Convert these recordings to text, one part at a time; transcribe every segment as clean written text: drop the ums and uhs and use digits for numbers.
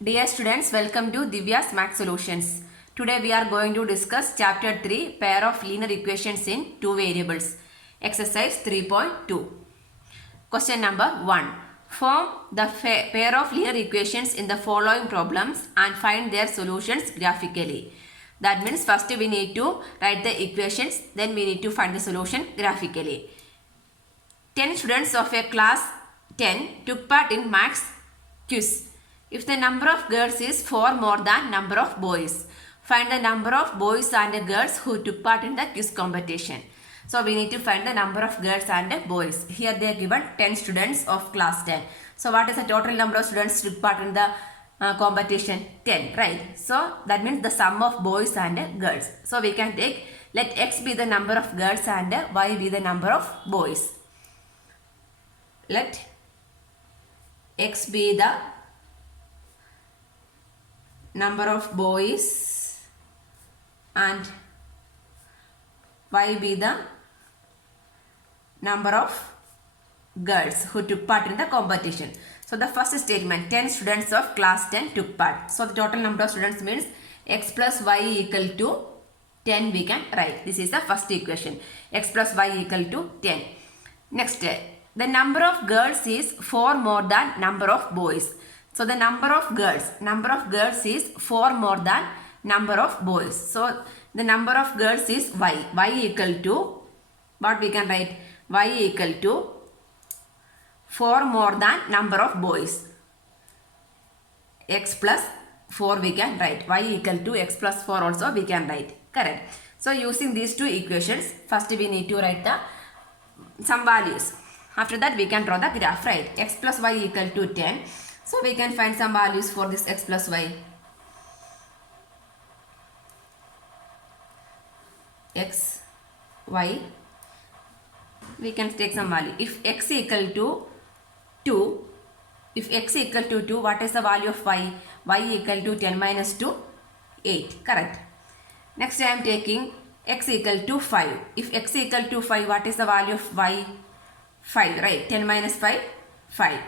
Dear students, welcome to Divya's Math Solutions. Today we are going to discuss chapter 3, pair of linear equations in two variables. Exercise 3.2. Question number 1. Form the pair of linear equations in the following problems and find their solutions graphically. That means first we need to write the equations, then we need to find the solution graphically. 10 students of a class 10 took part in maths quiz. If the number of girls is 4 more than number of boys, find the number of boys and girls who took part in the quiz competition. So we need to find the number of girls and boys. Here they are given 10 students of class 10. So what is the total number of students took part in the competition? 10, right? So that means the sum of boys and girls. So we can take, let x be the number of girls and y be the number of boys. Let x be the number of boys and y be the number of girls who took part in the competition. So the first statement, 10 students of class 10 took part. So the total number of students means x plus y equal to 10 we can write. This is the first equation. X plus y equal to 10. Next, the number of girls is 4 more than number of boys. So the number of girls is 4 more than number of boys. So the number of girls is y equal to, what we can write, y equal to 4 more than number of boys. X plus 4 we can write, y equal to x plus 4 also we can write, correct. So using these two equations, first we need to write the some values. After that we can draw the graph, right? X plus y equal to 10. So we can find some values for this x plus y. X, y, we can take some value. If x equal to 2, what is the value of y? Y equal to 10 minus 2, 8, correct. Next I am taking x equal to 5. If x equal to 5, what is the value of y? 5, right? 10 minus 5, 5.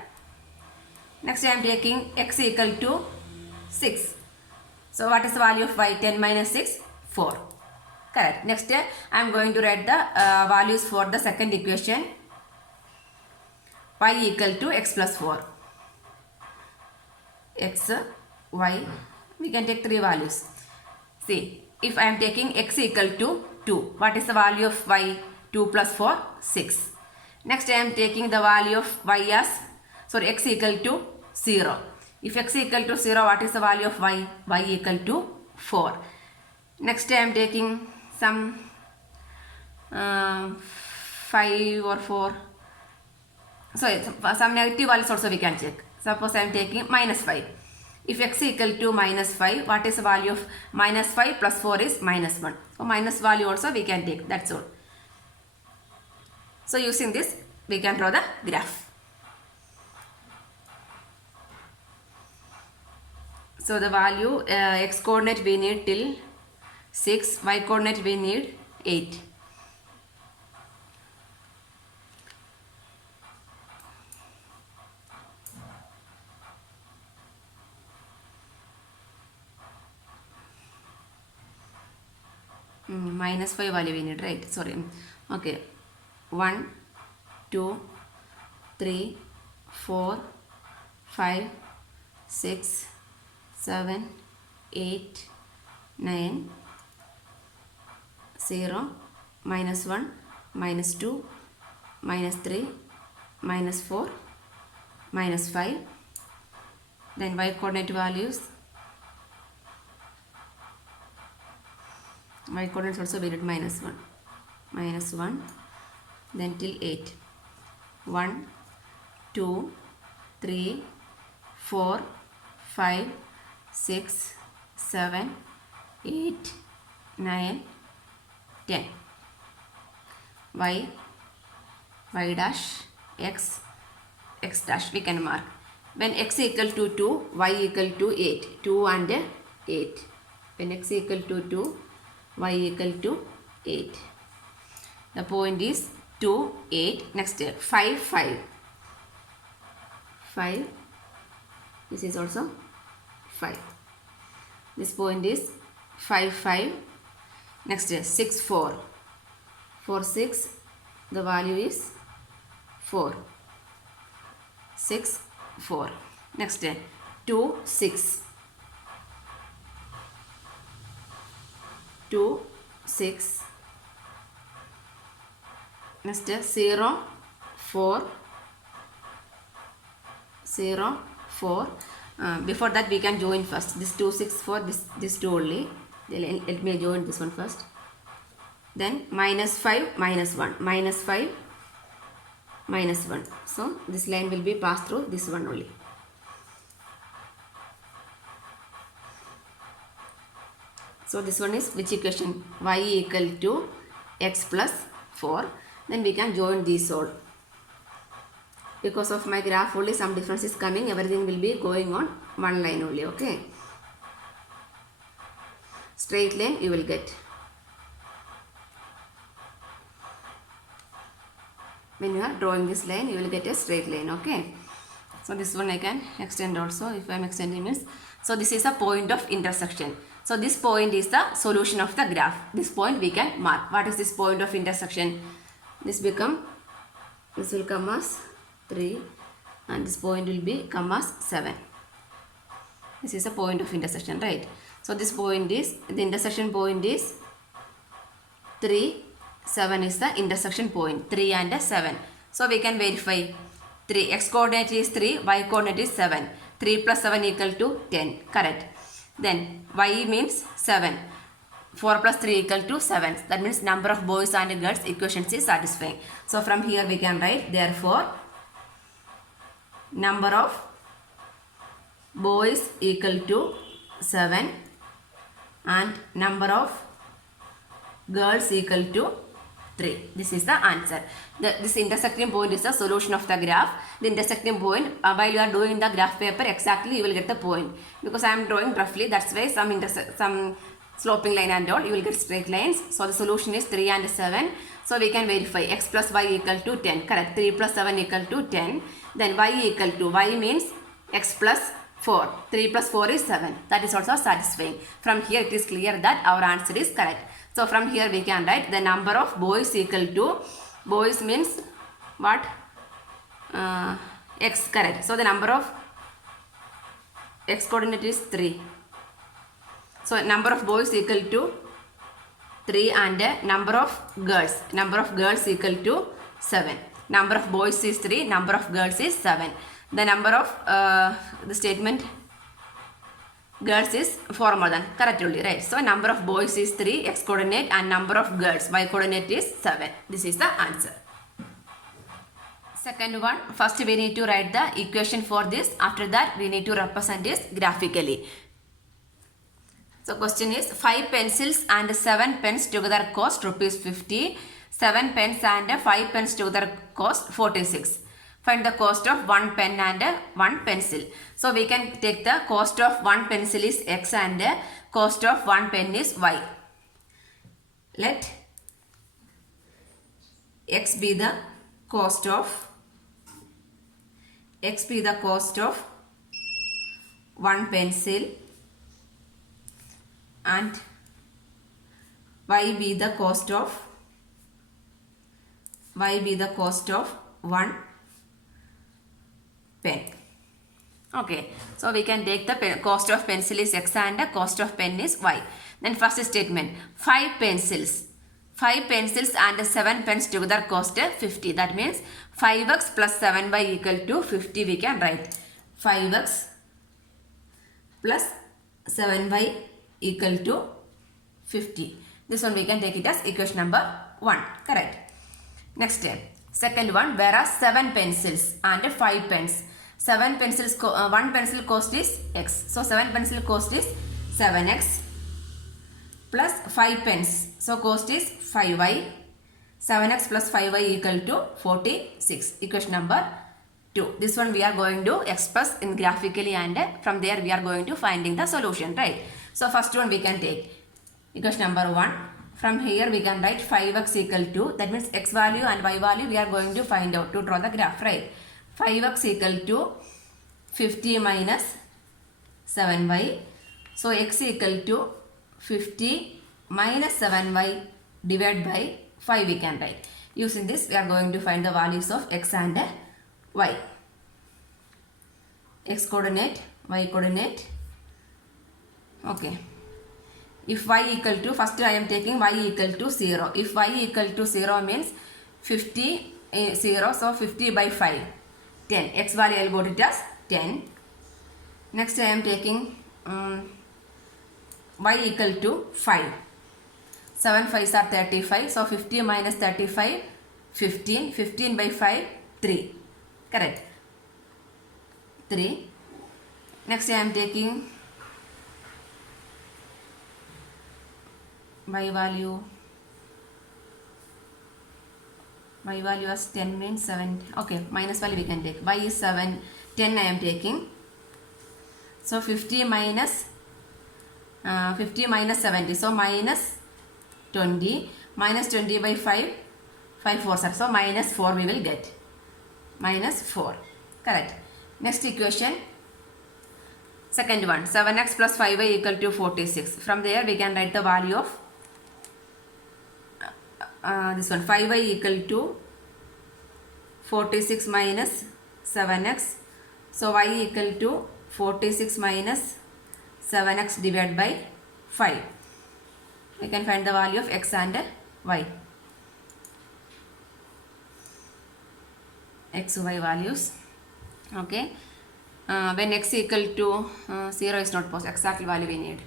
Next I am taking x equal to 6. So what is the value of y? 10 minus 6, 4. Correct. Next I am going to write the values for the second equation. Y equal to x plus 4. X, y, we can take 3 values. See, if I am taking x equal to 2, what is the value of y? 2 plus 4, 6. Next I am taking the value of y as, x equal to 0. If x equal to 0, what is the value of y? Y equal to 4. Next I am taking some 5 or 4. Sorry, some negative values also we can check. Suppose I am taking minus 5. If x equal to minus 5, what is the value of minus 5 plus 4 is minus 1. So minus value also we can take, that's all. So using this, we can draw the graph. So the value, x coordinate we need till 6, y coordinate we need 8. Minus 5 value we need, right? Sorry. Okay. 1, 2, 3, 4, 5, 6, 7, 8, 9, 0, minus 1, minus 2, minus 3, minus 4, minus 5. Then y coordinate values. Y coordinates also we need minus 1, then till 8. 1, 2, 3, 4, 5, 6, 7, 8, 9, 10. Y dash, x dash we can mark. When x equal to 2, y equal to 8. 2 and 8. When x equal to 2, y equal to 8. The point is 2, 8. Next 5, 5. 5. This is also 5. This point is 5, 5. Next 6, 4. 4, 6. The value is 4. 6, 4. Next 2, 6. 2, 6. Next 0, 4. 0, 4. Before that we can join first. This 2, 6, 4. This 2 only. Let me join this one first. Then minus 5, minus 1. Minus 5, minus 1. So this line will be passed through this one only. So this one is which equation? Y equal to x plus 4. Then we can join these all. Because of my graph only some difference is coming. Everything will be going on one line only. Okay. Straight line you will get. When you are drawing this line, you will get a straight line. Okay. So this one I can extend also. If I am extending means. So this is a point of intersection. So this point is the solution of the graph. This point we can mark. What is this point of intersection? This will come as 3 and this point will be come as 7. This is a point of intersection, right? So this point is, the intersection point is 3, 7 is the intersection point, 3 and 7. So we can verify 3, x coordinate is 3, y coordinate is 7. 3 plus 7 equal to 10, correct. Then y means 7. 4 plus 3 equal to 7. That means number of boys and girls equations is satisfying. So from here we can write, therefore number of boys equal to 7 and number of girls equal to 3. This is the answer. This intersecting point is the solution of the graph. The intersecting point, while you are doing the graph paper, exactly you will get the point. Because I am drawing roughly, that's why some sloping line and all, you will get straight lines. So the solution is 3 and 7. So we can verify x plus y equal to 10. Correct. 3 plus 7 equal to 10. Then y equal to, y means x plus 4. 3 plus 4 is 7. That is also satisfying. From here it is clear that our answer is correct. So from here we can write the number of boys equal to, boys means what? X, correct. So the number of x coordinate is 3. So number of boys equal to 3 and number of girls equal to 7. Number of boys is 3, number of girls is 7. The number of the statement girls is 4 more than, correct only, right? So number of boys is 3, x coordinate, and number of girls, y coordinate is 7. This is the answer. Second one, first we need to write the equation for this. After that we need to represent this graphically. So question is 5 pencils and 7 pens together cost rupees 50. 7 pens and 5 pens together cost 46. Find the cost of 1 pen and 1 pencil. So we can take the cost of 1 pencil is x and cost of 1 pen is y. Let x be the cost of 1 pencil and y be the cost of 1 pen. Okay, so we can take the cost of pencil is x and the cost of pen is y. Then first statement, 5 pencils and 7 pens together cost 50. That means 5x plus 7y equal to 50 we can write. 5x plus 7y equal to 50. This one we can take it as equation number 1. Correct. Next, second one, whereas 7 pencils and 5 pens. 7 pencils, 1 pencil cost is x. So 7 pencil cost is 7x plus 5 pens. So cost is 5y. 7x plus 5y equal to 46. Equation number 2. This one we are going to express in graphically and from there we are going to finding the solution, right? So first one we can take equation number 1. From here we can write 5x equal to, that means x value and y value we are going to find out to draw the graph, right? 5x equal to 50 minus 7y. So x equal to 50 minus 7y divided by 5 we can write. Using this we are going to find the values of x and y. X coordinate, y coordinate. Okay. If y equal to, first I am taking y equal to 0. If y equal to 0 means 50 0, so 50 by 5, 10. X value I will got it as 10. Next I am taking y equal to 5. 7 5s are 35. So 50 minus 35, 15. 15 by 5, 3. Correct. 3. Next I am taking y value as 10 means 7. Okay, minus value we can take. Y is 7, 10 I am taking. So 50 minus 70. So minus 20. Minus 20 by 5. 5 4s are. So minus 4 we will get. Minus 4. Correct. Next equation. Second one. 7x plus 5y equal to 46. From there we can write the value of this one. 5y equal to 46 minus 7x. So y equal to 46 minus 7x divided by 5. We can find the value of x and y. X, y values. Okay. When x equal to 0 is not possible, exact value we need.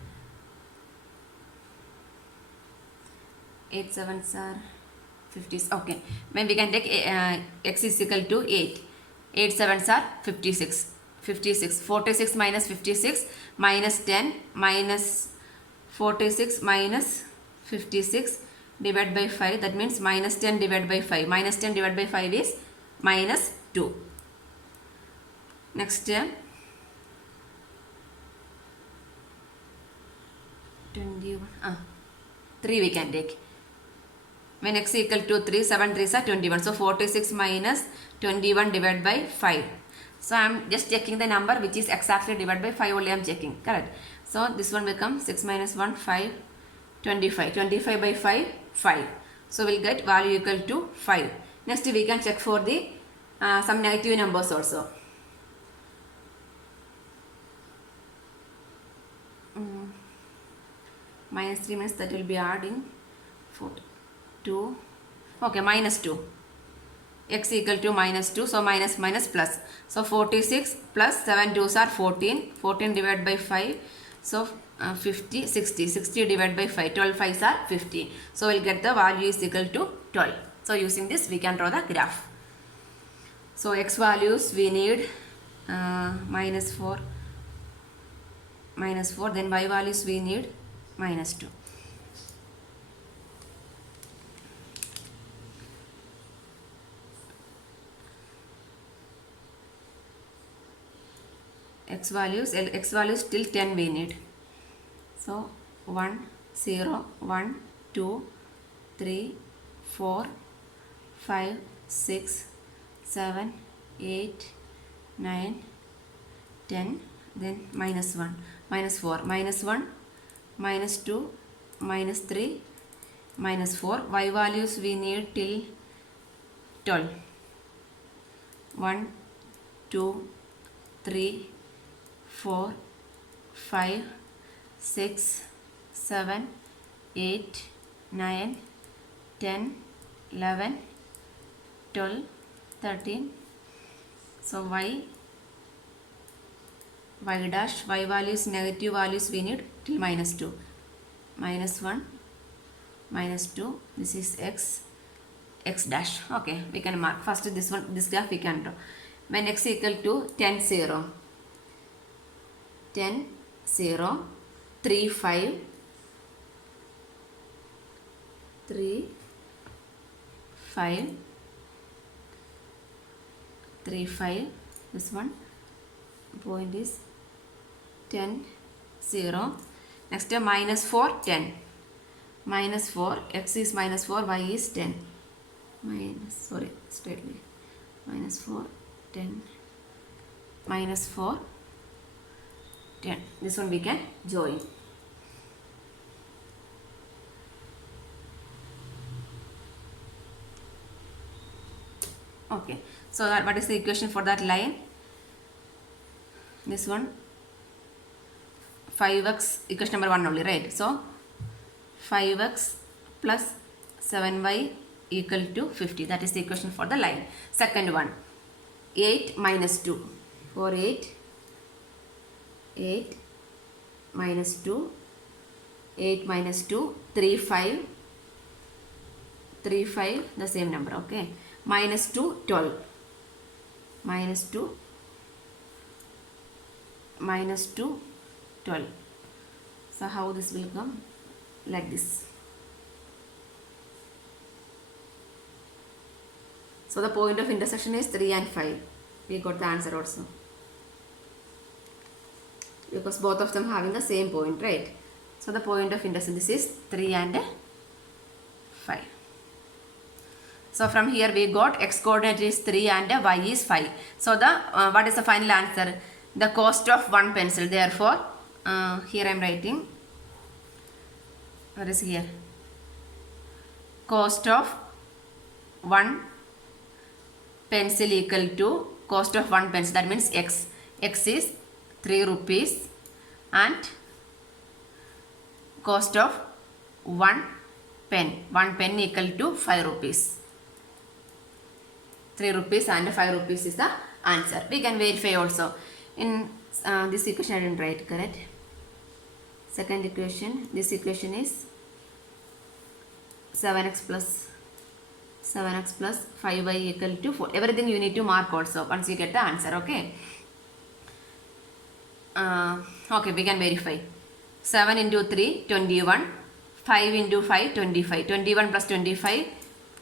8 7s are 50s. Okay. When we can take x is equal to 8. 8 7s are 56. 56. 46 minus 56 minus 10 minus 46 minus 56 divided by 5. That means minus 10 divided by 5. Minus 10 divided by 5 is minus 2. Next 21. 3 we can take. When x equal to 3, 7 3s are 21. So 46 minus 21 divided by 5. So I am just checking the number which is exactly divided by 5 only I am checking. Correct. So this one becomes 6 minus 1, 5, 25. 25 by 5, 5. So we will get value equal to 5. Next we can check for the some negative numbers also. Minus 3 means that will be adding 4, 2. Okay, minus 2. X equal to minus 2. So minus minus plus. So 46 plus 7 2s are 14. 14 divided by 5. So 50, 60. 60 divided by 5. 12 5s are 50. So we'll get the value is equal to 12. So using this we can draw the graph. So x values we need minus 4. Then y values we need minus 2. X values till 10 we need. So 1 0 1 2 3 4 5 6 7 8 9 10. Then minus 1 minus 4 minus 1 minus 2 minus 3 minus 4. Y values we need till 12. 1 2 3 4 5 6 7 8 9 10 11 12 13. So y dash, y values, negative values we need till minus 2. Minus 1 minus 2. This is x dash. Okay, we can mark first this graph we can draw. When x equal to 10 0 10 0 3 5 3 5 3 5. This one point is 10 0. Next minus 4 10. Minus 4, x is minus 4, y is 10. Straightly minus 4 10 minus 4 10. This one we can join. Okay, so what is the equation for that line? This one 5x, equation number 1 only, right? So 5x plus 7y equal to 50. That is the equation for the line. Second one, 8 minus 2. For 8 minus 2, 8 minus 2, 3, 5, the same number, okay. Minus 2, 12. Minus 2, 12. So how this will come? Like this. So the point of intersection is 3 and 5. We got the answer also. Because both of them having the same point, right? So the point of intersection, this is 3 and 5. So from here we got x coordinate is 3 and y is 5. So the what is the final answer? The cost of one pencil. Therefore, here I am writing. What is here? Cost of one pencil equal to cost of one pencil. That means x. X is 3 rupees and cost of one pen. One pen equal to 5 rupees. 3 rupees and 5 rupees is the answer. We can verify also. In this equation I didn't write, correct? Second equation, this equation is 7x plus 5y equal to 4. Everything you need to mark also once you get the answer, okay? Okay, we can verify. 7 into 3, 21. 5 into 5, 25. 21 plus 25,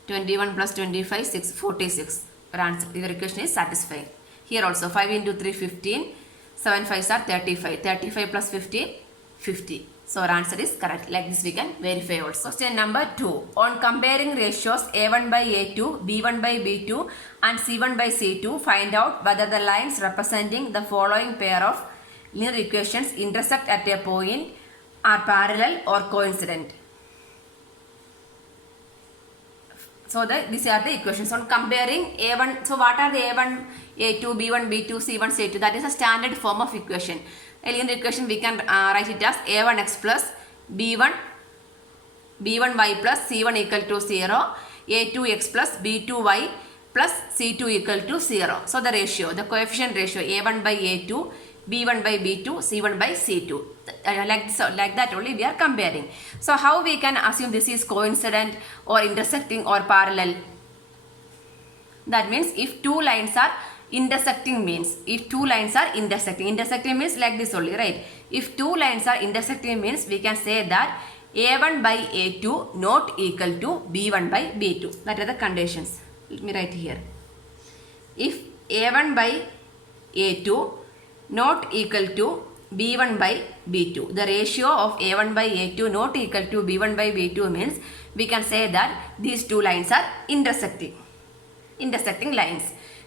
21 plus 25, 6, 46. Your answer, your equation is satisfying. Here also 5 into 3, 15. 7 5s are 35. 35 plus 15, 50. So our answer is correct. Like this we can verify also. Question number 2. On comparing ratios A1 by A2, B1 by B2 and C1 by C2, find out whether the lines representing the following pair of linear equations intersect at a point, are parallel or coincident. So these are the equations on comparing A1. So what are the A1, A2, B1, B2, C1, C2? That is a standard form of equation. A linear equation we can write it as A1x plus B1y plus C1 equal to 0, A2x plus B2y plus C2 equal to 0. So the ratio, the coefficient ratio A1 by A2, B1 by B2, C1 by C2. Like that only we are comparing. So how we can assume this is coincident or intersecting or parallel? That means if two lines are intersecting means, intersecting means like this only, right? If two lines are intersecting means we can say that A1 by A2 not equal to B1 by B2. That are the conditions. Let me write here. If A1 by A2 not equal to B1 by B2, the ratio of A1 by A2 not equal to B1 by B2 means we can say that these two lines are intersecting lines.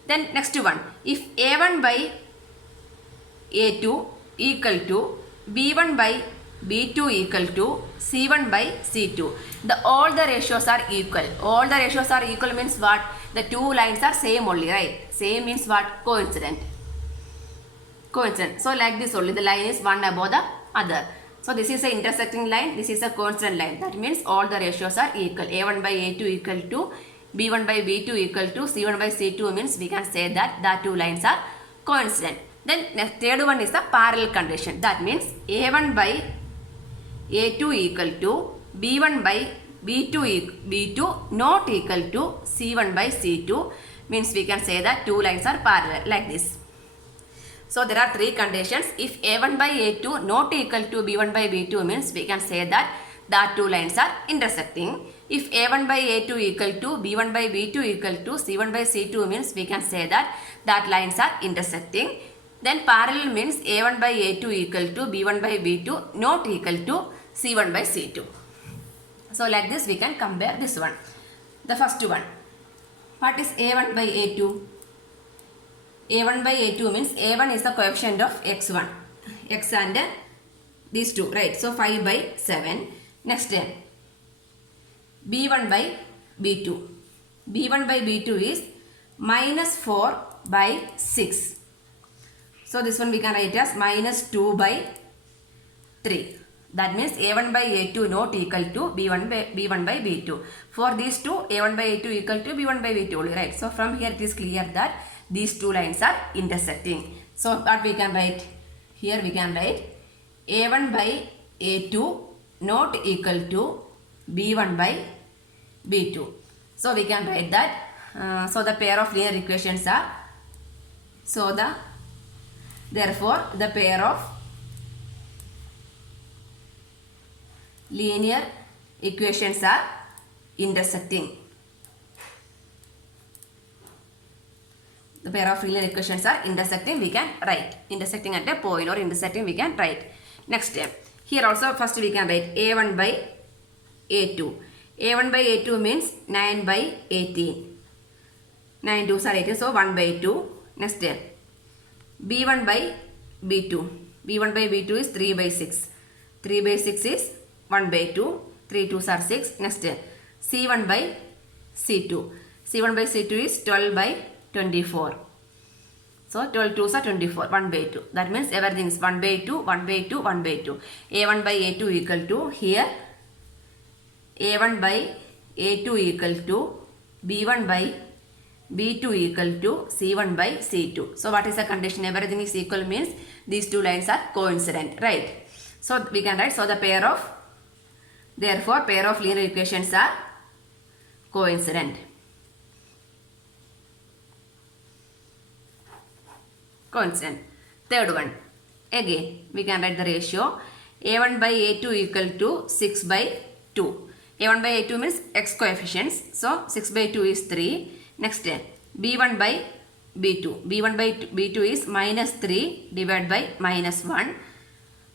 Then next one, if A1 by A2 equal to B1 by B2 equal to C1 by C2, all the ratios are equal. All the ratios are equal means what? The two lines are same only, right? Same means what? Coincident. So like this only, the line is one above the other. So this is a intersecting line, this is a constant line. That means all the ratios are equal. A1 by A2 equal to B1 by B2 equal to C1 by C2 means we can say that the two lines are coincident. Then next, third one is the parallel condition. That means A1 by A2 equal to B1 by B2 not equal to C1 by C2 means we can say that two lines are parallel like this. So there are three conditions. If A1 by A2 not equal to B1 by B2 means we can say that two lines are intersecting. If A1 by A2 equal to B1 by B2 equal to C1 by C2 means we can say that lines are intersecting. Then parallel means A1 by A2 equal to B1 by B2 not equal to C1 by C2. So like this we can compare this one. The first one. What is A1 by A2? A1 by A2 means A1 is the coefficient of x1. x and these two, right? So 5 by 7. Next b1 by b2. b1 by b2 is minus 4 by 6. So this one we can write as minus 2 by 3. That means a1 by a2 not equal to b1 by b2. For these two, a1 by a2 equal to b1 by b2 only, right? So from here it is clear that these two lines are intersecting. So what we can write? Here we can write a1 by a2 not equal to b1 by b2. So we can write that. So the pair of linear equations are, therefore the pair of linear equations are intersecting. The pair of linear equations are intersecting, we can write. Intersecting at a point or intersecting we can write. Next step. Here also first we can write a1 by a2. a1 by a2 means 9 by 18. 9 2s are 18, so 1 by 2. Next step. b1 by b2. b1 by b2 is 3 by 6. 3 by 6 is 1 by 2. 3 2s are 6. Next step. c1 by c2. c1 by c2 is 12 by 24. So 12 2s are 24, 1 by 2. That means everything is 1 by 2, 1 by 2, 1 by 2. a1 by a2 equal to, here a1 by a2 equal to b1 by b2 equal to c1 by c2. So what is the condition? Everything is equal means these two lines are coincident, right? So we can write, so the therefore pair of linear equations are coincident. Third one, again we can write the ratio a1 by a2 equal to 6 by 2. a1 by a2 means x coefficients, so 6 by 2 is 3. Next b1 by b2. b1 by b2 is minus 3 divided by minus 1.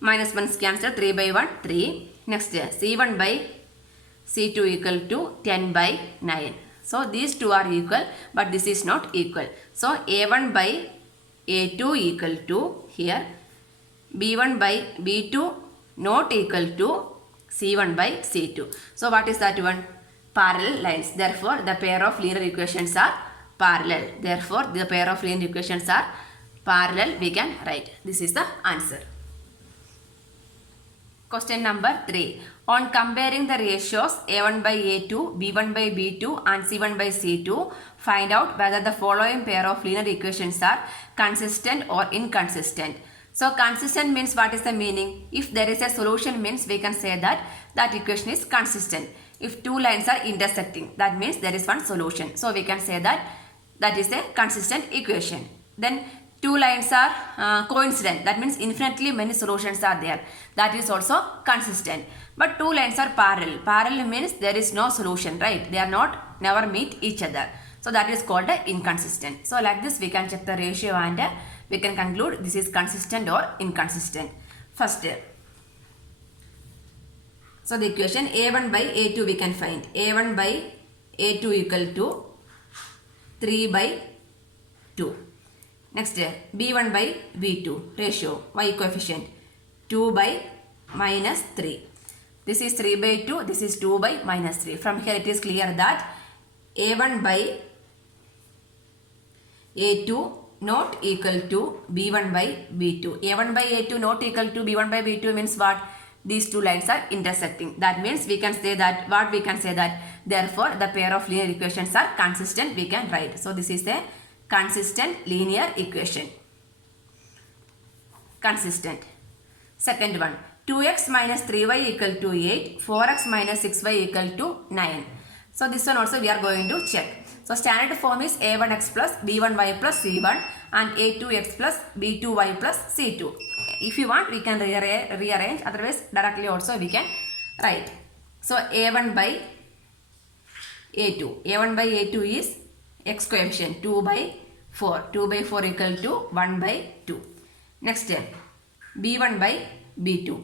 Minus 1 is cancelled, 3 by 1, 3. Next c1 by c2 equal to 10 by 9. So these two are equal, but this is not equal. So a1 by a2 equal to, here b1 by b2 not equal to c1 by c2. So what is that one? Parallel lines. Therefore the pair of linear equations are parallel. Therefore the pair of linear equations are parallel, we can write. This is the answer. Question number 3. On comparing the ratios a1 by a2, b1 by b2 and c1 by c2, find out whether the following pair of linear equations are consistent or inconsistent. So consistent means, what is the meaning? If there is a solution means we can say that that equation is consistent. If two lines are intersecting, that means there is one solution. So we can say that that is a consistent equation. Then two lines are coincident, that means infinitely many solutions are there, that is also consistent. But two lines are parallel. Parallel means there is no solution, right? They are not, never meet each other. So that is called inconsistent. So like this we can check the ratio and we can conclude this is consistent or inconsistent. First, so the equation a1 by a2 we can find. a1 by a2 equal to 3 by 2. Next, b1 by b2 ratio, y coefficient 2 by minus 3. This is 3 by 2, this is 2 by minus 3. From here it is clear that a1 by a2 not equal to b1 by b2. a1 by a2 not equal to b1 by b2 means what? These two lines are intersecting. That means we can say that, what we can say that, therefore the pair of linear equations are consistent, we can write. So this is a consistent linear equation. Consistent. Second one, 2x minus 3y equal to 8, 4x minus 6y equal to 9. So this one also we are going to check. So standard form is a1x plus b1y plus c1 and a2x plus b2y plus c2. If you want we can rearrange, otherwise directly also we can write. So a1 by a2. a1 by a2 is x coefficient 2 by 4. 2 by 4 equal to 1 by 2. Next step, b1 by b2.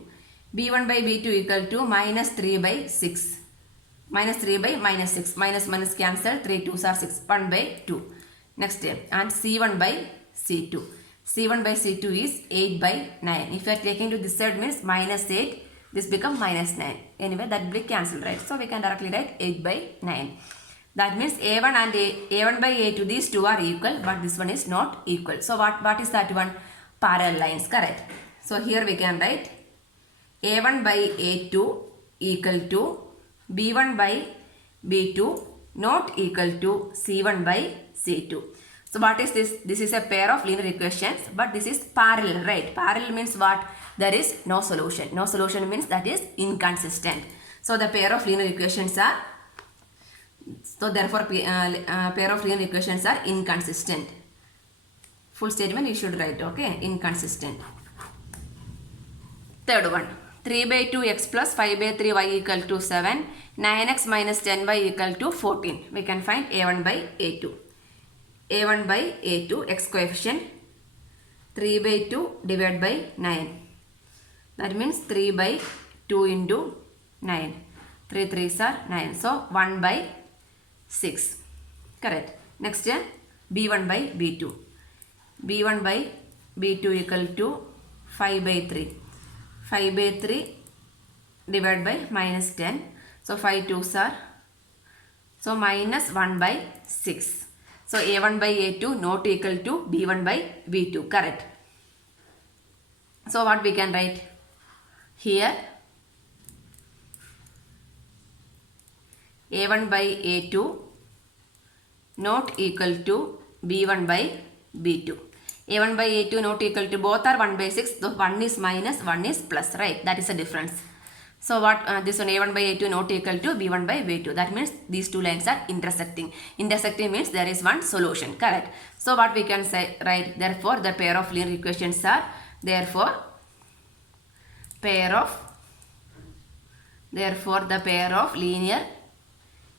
b1 by b2 equal to minus 3 by 6. Minus 3 by minus 6. Minus minus cancel, 3 2s are 6. 1 by 2. Next step, and c1 by c2. C1 by C2 is 8 by 9. If you are taking to this side means minus 8, this become minus 9. Anyway, that will be cancelled, right? So we can directly write 8 by 9. That means A1 and A1 by A2, these two are equal, but this one is not equal. So what is that one? Parallel lines, correct? So here we can write A1 by A2 equal to B1 by B2 not equal to C1 by C2. So what is this? This is a pair of linear equations, but this is parallel, right? Parallel means what? There is no solution. No solution means that is inconsistent. So the pair of linear equations are, so therefore pair of linear equations are inconsistent. Full statement you should write, okay? Inconsistent. Third one. 3 by 2 x plus 5 by 3 y equal to 7. 9x minus 10y equal to 14. We can find A1 by A2. A1 by A2 x coefficient 3 by 2 divided by 9. That means 3 by 2 into 9. 3 3s are 9. So 1 by 6. Correct. Next B1 by B2. B1 by B2 equal to 5 by 3. 5 by 3 divided by minus 10. So 5 2s are, so minus 1 by 6. So A1 by A2 not equal to B1 by B2. Correct. So what we can write? Here A1 by A2 not equal to B1 by B2. A1 by A2 not equal to, both are 1 by 6. So 1 is minus, 1 is plus, right? That is the difference. So what this one A1 by A2 not equal to B1 by B2. That means these two lines are intersecting. Intersecting means there is one solution, correct? So what we can say, right? Therefore the pair of linear equations are, therefore the pair of linear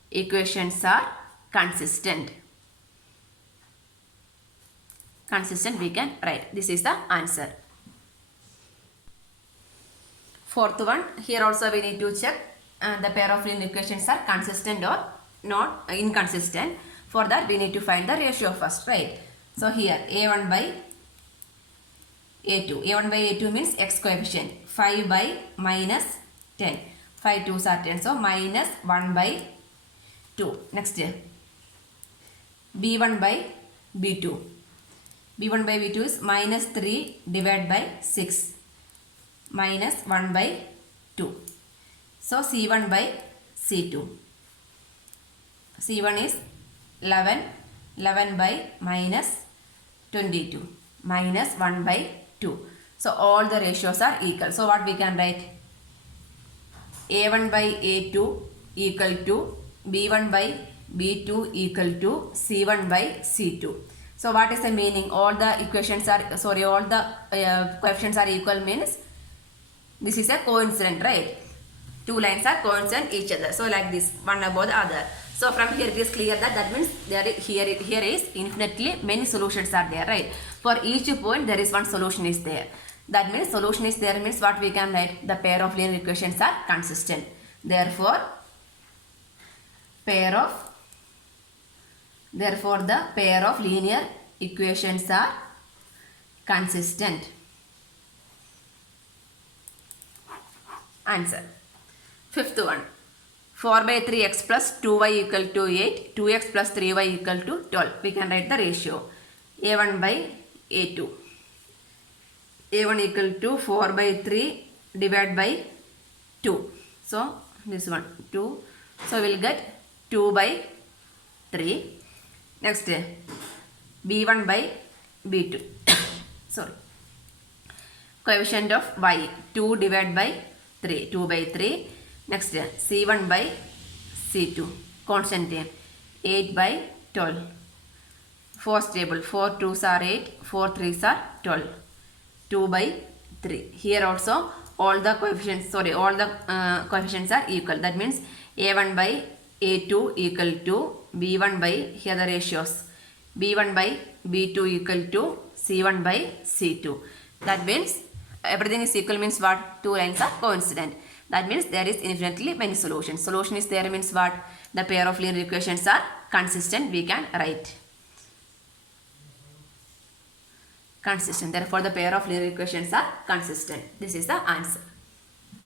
equations are consistent. Consistent we can write. This is the answer. Fourth one, here also we need to check the pair of linear equations are consistent or not inconsistent. For that we need to find the ratio first, right? So here A1 by A2. A1 by A2 means x coefficient 5 by minus 10. 5 2s are 10. So minus 1 by 2. Next B1 by B2. B1 by B2 is minus 3 divided by 6. Minus 1 by 2. So C1 by C2. C1 is 11. 11 by minus 22. Minus 1 by 2. So all the ratios are equal. So what we can write? A1 by A2 equal to B1 by B2 equal to C1 by C2. So what is the meaning? All the equations are, all the coefficients are equal means this is a coincident, right? Two lines are coincident each other. So like this, one above the other. So from here it is clear that means here is infinitely many solutions are there, right? For each point there is one solution is there. That means solution is there means what we can write? The pair of linear equations are consistent. Therefore the pair of linear equations are consistent. Answer. Fifth one. 4 by 3x plus 2y equal to 8. 2x plus 3y equal to 12. We can write the ratio. A1 by A2. A1 equal to 4 by 3 divided by 2. So this one 2. So we will get 2 by 3. Next B1 by B2. Sorry. Coefficient of y 2 divided by 3. 2 by 3. Next C1 by C2. Constant 8 by 12. 4 stable. 4 2s are 8. 4 3s are 12. 2 by 3. Here also all the coefficients are equal. That means A1 by A2 equal to B1 by, here the ratios, B1 by B2 equal to C1 by C2. That means everything is equal means what? Two lines are coincident. That means there is infinitely many solutions. Solution is there means what? The pair of linear equations are consistent. We can write. Consistent. Therefore, the pair of linear equations are consistent. This is the answer.